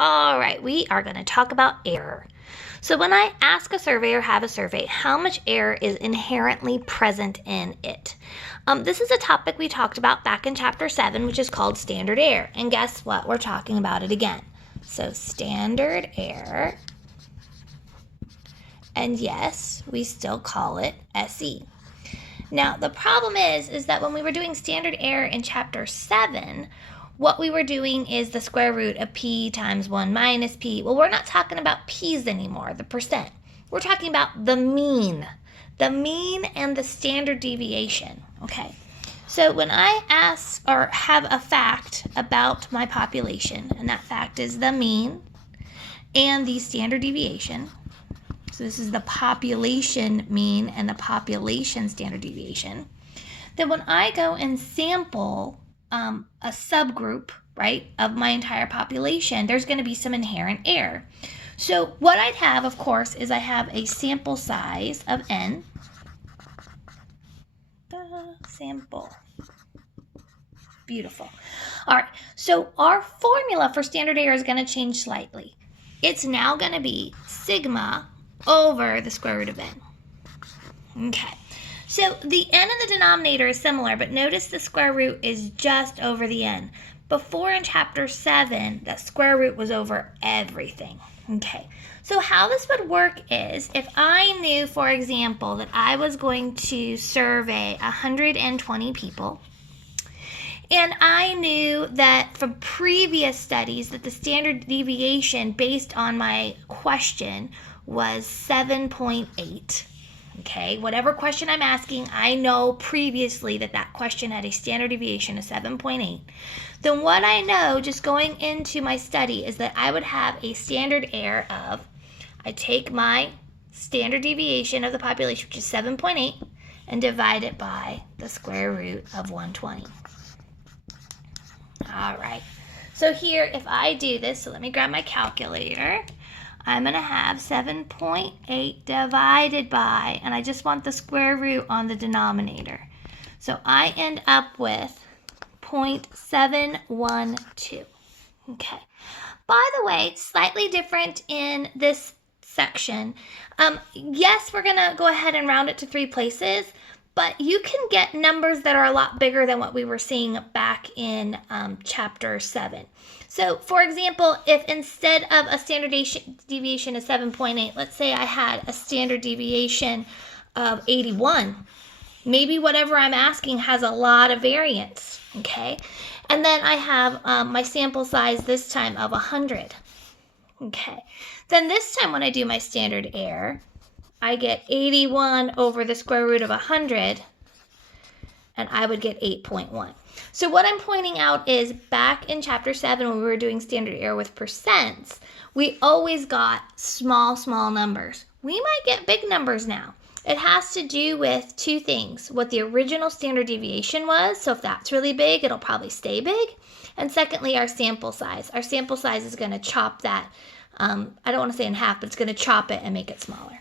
All right, we are going to talk about error. So when I ask a survey or have a survey, how much error is inherently present in it? This is a topic we talked about back in chapter 7, which is called standard error. And guess what? We're talking about it again. So standard error. And yes, we still call it SE. Now, the problem is that when we were doing standard error in chapter 7, what we were doing is the square root of p times 1 minus p. Well, we're not talking about p's anymore, the percent. We're talking about the mean and the standard deviation, okay? So when I ask or have a fact about my population, and that fact is the mean and the standard deviation, so this is the population mean and the population standard deviation, then when I go and sample a subgroup, right, of my entire population, there's going to be some inherent error. So what I'd have, of course, is I have a sample size of n. Sample. Beautiful. All right, so our formula for standard error is going to change slightly. It's now going to be sigma over the square root of n. Okay. So the n in the denominator is similar, but notice the square root is just over the n. Before in chapter 7, the square root was over everything. Okay, so how this would work is if I knew, for example, that I was going to survey 120 people, and I knew that from previous studies that the standard deviation based on my question was 7.8. Okay, whatever question I'm asking, I know previously that that question had a standard deviation of 7.8. Then what I know just going into my study is that I would have a standard error of, I take my standard deviation of the population, which is 7.8, and divide it by the square root of 120. All right, so here if I do this, so let me grab my calculator. I'm going to have 7.8 divided by, and I just want the square root on the denominator. So I end up with 0.712. Okay. By the way, slightly different in this section. Yes, we're going to go ahead and round it to 3 places, but you can get numbers that are a lot bigger than what we were seeing back in chapter 7. So, for example, if instead of a standard deviation of 7.8, let's say I had a standard deviation of 81, maybe whatever I'm asking has a lot of variance, okay? And then I have my sample size this time of 100, okay? Then this time when I do my standard error, I get 81 over the square root of 100, and I would get 8.1. So what I'm pointing out is back in chapter 7 when we were doing standard error with percents, we always got small numbers. We might get big numbers now. It has to do with 2 things. What the original standard deviation was, so if that's really big, it'll probably stay big. And secondly, our sample size. Our sample size is going to chop that, I don't want to say in half, but it's going to chop it and make it smaller.